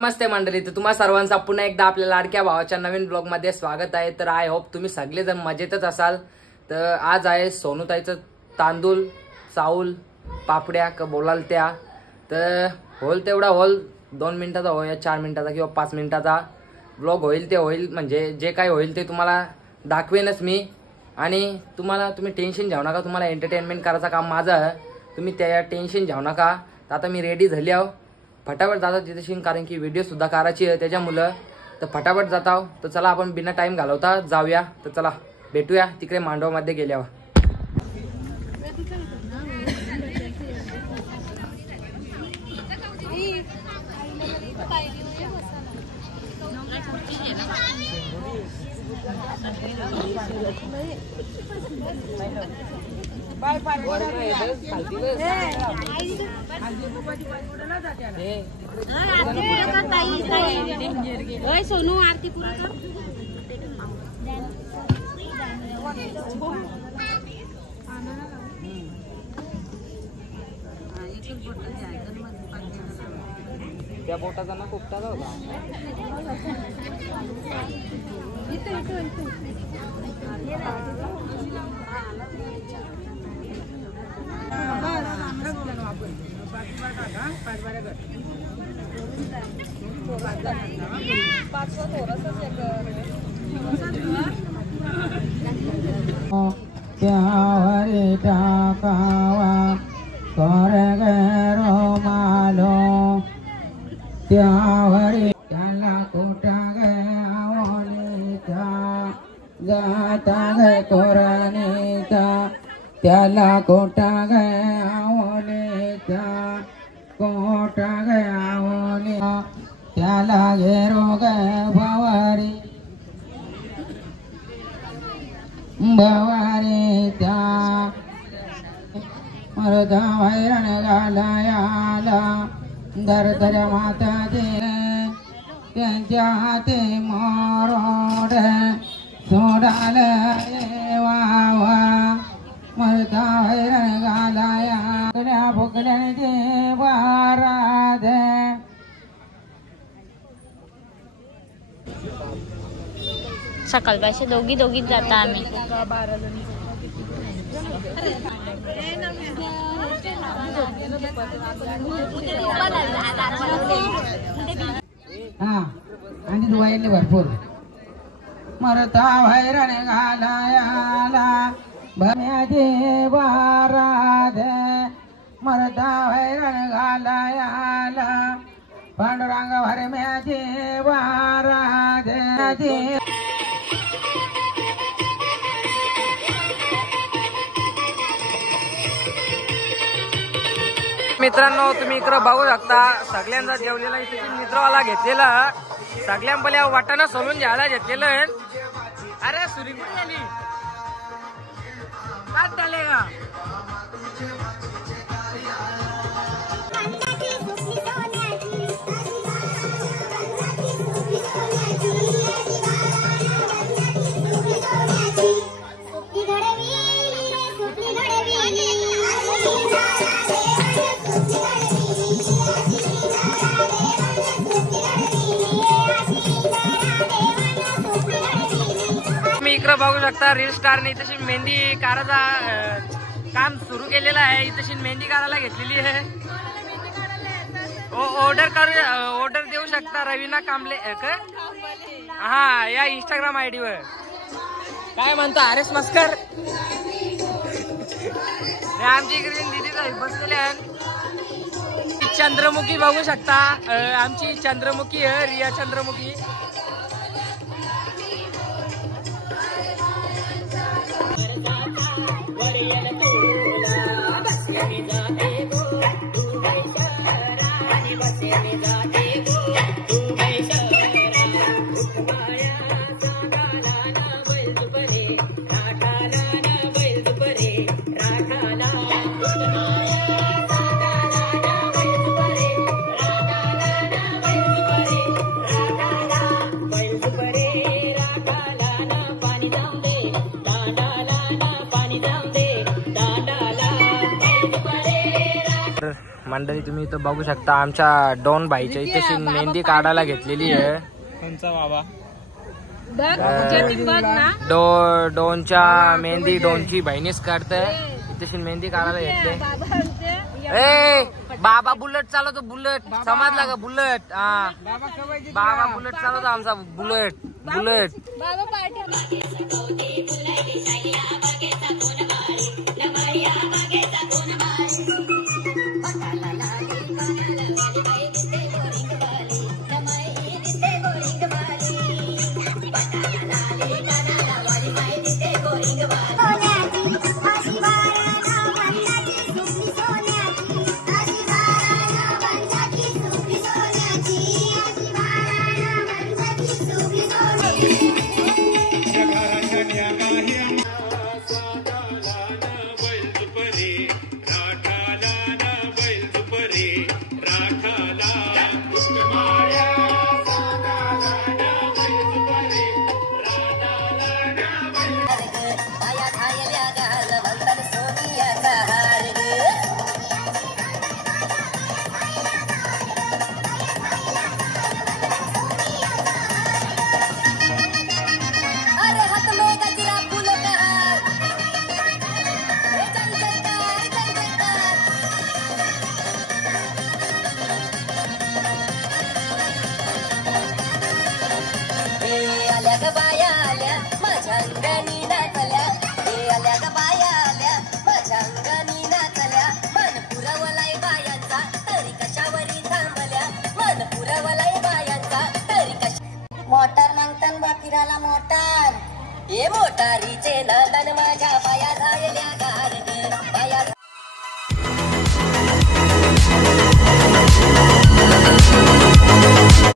नमस्ते मंडळी, तर तुम्हा सर्वांचा पुन्हा एकदा आपल्या लाडक्या भावाच्या नवीन ब्लॉग मध्ये स्वागत आहे। तर आय होप तुम्ही सगळेजण मजेतच असाल। तर आज आहे सोनूताईचं तांदूळ चावल पापड्या का बोलाल त्या। तर होल तेवढा होल 2 मिनिटाचा हो या 4 मिनिटाचा किंवा 5 मिनिटाचा ब्लॉग होईल ते होईल, म्हणजे जे काही होईल ते तुम्हाला दाखवेनच मी। आणि तुम्ही टेन्शन घेऊ नका, तुम्हाला एंटरटेनमेंट करायचं काम माझं आहे, तुम्ही त्या टेन्शन घेऊ नका। तर आता मी रेडी झाली आहो, फटाफट जाता तिथे, कारण की व्हिडिओ सुद्धा करायची आहे त्याच्यामुळे। तर फटाफट जाता, तर चला आपण बिना टाइम घालवता जाऊया। तर चला भेटूया तिकडे मांडवामध्ये गेल्यावर। बाय बाय सोनू आरती पूरा कर। त्या बोटाचा ना कुपटाचा होता। त्यावरी टाकावा करगरो मालो, त्यावरी त्याला कोटा गवनीचा जाता ग कोरणीचा, त्याला कोटा गवनीचा कोटा गवनी, त्याला घेरो ग भवारी भवारीचा मरदा वैरण घालायाला धरधर माता दे, त्यांच्या हाते मोरोड सोडाल वावा, मरदा वैरण घालाया फुकड्या देवाराध। सकाळपाशी दोघी जाता आम्ही। हा आणि दुवायले भरपूर मरता वैरण घालायाला भम्या देवाराध, मरता वैरण घालायाला पांडुरंग भरम्या देवाराध। मित्रांनो, तुम्ही इकडे बघू शकता सगळ्यांचा जेवलेला इथे मित्रवाला घेतलेला, सगळ्यां पहिले वाटाणा सोलून घ्यायला घेतलेलं। अरे सुरी कुठे आली, काय झाले का? इकडे बघू शकता रील स्टारने इथेशी मेहंदी काढायचा काम सुरू केलेलं आहे। इथेशी मेहंदी काढायला घेतलेली आहे। ऑर्डर देऊ शकता रवीना कांबले हा या इंस्टाग्राम आयडी वर। काय म्हणतो आरेस मस्कर, आमची इकडे दिदी बसलेले आहेत। चंद्रमुखी बघू शकता, आमची चंद्रमुखी आहे रिया चंद्रमुखी। मंडळी तुम्ही इथं बघू शकता आमच्या डॉन भाईच्या इथे मेहंदी काढायला घेतलेली आहे. कोणचा बाबा? डोनच्या मेहंदी डोनची बहिणीच काढते. इथे मेहंदी काढायला घेतले. ए बाबा बुलेट चालवतो. बुलेट समजला का? बुलेट. हा बाबा बुलेट चालवतो आमचा. Bullet bullet. मोटार मागतान बा फिरायला मोटार. हे मोटारीचे नाद